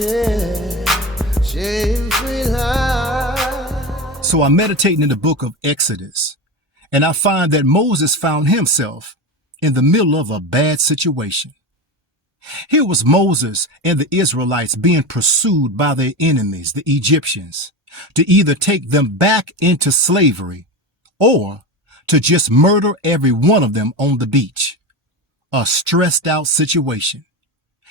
Yeah, shame-free life. So I'm meditating in the book of Exodus, and I find that Moses found himself in the middle of a bad situation. Here was Moses and the Israelites being pursued by their enemies, the Egyptians, to either take them back into slavery or to just murder every one of them on the beach. A stressed out situation.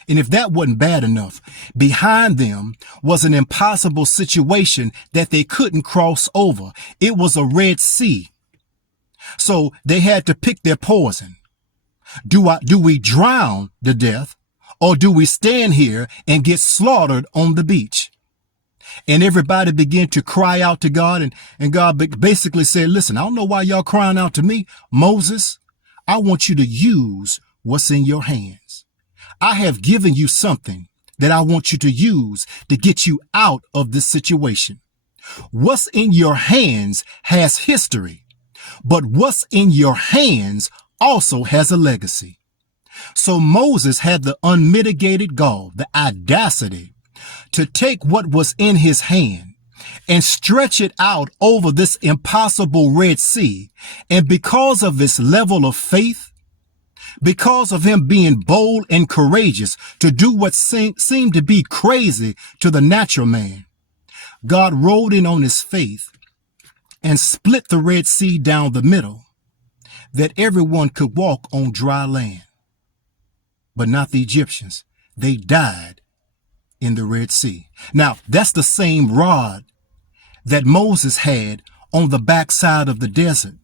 And if that wasn't bad enough, behind them was an impossible situation that they couldn't cross over. It was a Red Sea. So they had to pick their poison. Do we drown to death, or do we stand here and get slaughtered on the beach? And everybody began to cry out to God, and God basically said, listen, I don't know why y'all crying out to me. Moses, I want you to use what's in your hands. I have given you something that I want you to use to get you out of this situation. What's in your hands has history, but what's in your hands also has a legacy. So Moses had the unmitigated gall, the audacity, to take what was in his hand and stretch it out over this impossible Red Sea. And because of his level of faith, because of him being bold and courageous to do what seemed to be crazy to the natural man, God rode in on his faith and split the Red Sea down the middle, that everyone could walk on dry land. But not the Egyptians. They died in the Red Sea. Now, that's the same rod that Moses had on the backside of the desert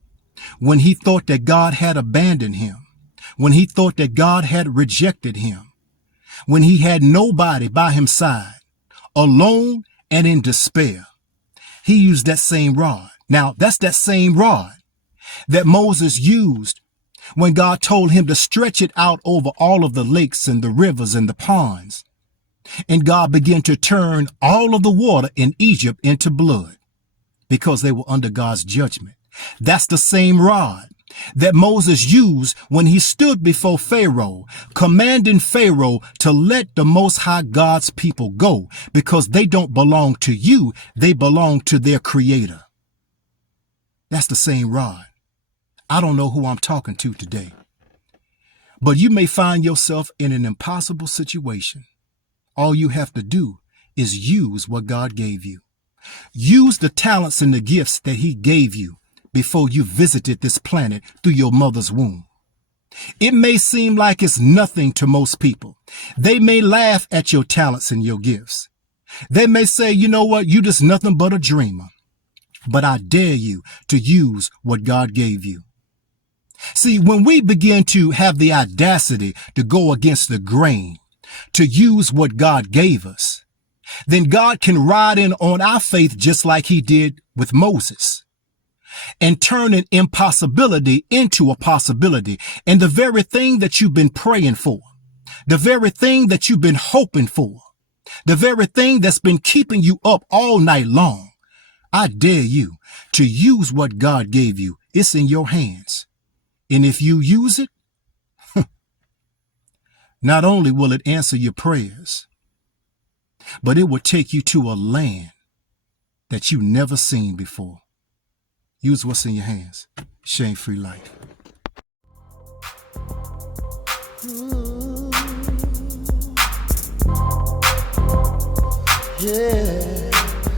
when he thought that God had abandoned him, when he thought that God had rejected him, when he had nobody by his side, alone and in despair. He used that same rod. Now, that's that same rod that Moses used when God told him to stretch it out over all of the lakes and the rivers and the ponds. And God began to turn all of the water in Egypt into blood because they were under God's judgment. That's the same rod that Moses used when he stood before Pharaoh, commanding Pharaoh to let the Most High God's people go because they don't belong to you. They belong to their creator. That's the same rod. I don't know who I'm talking to today, but you may find yourself in an impossible situation. All you have to do is use what God gave you. Use the talents and the gifts that he gave you before you visited this planet through your mother's womb. It may seem like it's nothing to most people. They may laugh at your talents and your gifts. They may say, you know what, you just nothing but a dreamer. But I dare you to use what God gave you. See, when we begin to have the audacity to go against the grain, to use what God gave us, then God can ride in on our faith just like he did with Moses and turn an impossibility into a possibility. And the very thing that you've been praying for, the very thing that you've been hoping for, the very thing that's been keeping you up all night long, I dare you to use what God gave you. It's in your hands. And if you use it, not only will it answer your prayers, but it will take you to a land that you've never seen before. Use what's in your hands. Shame-free life. Yeah,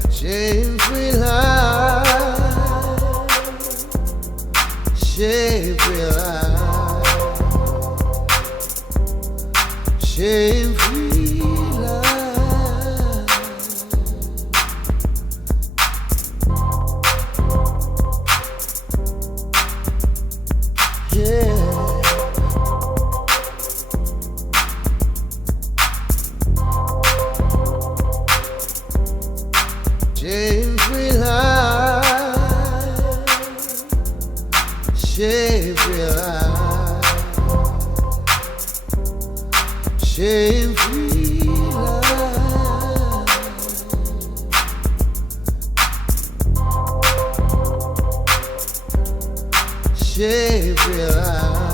shame-free life. Shame-free life. Shame-free life. Yeah. Shame-free life. Shame-free life. Shame-free life. Shame-free life.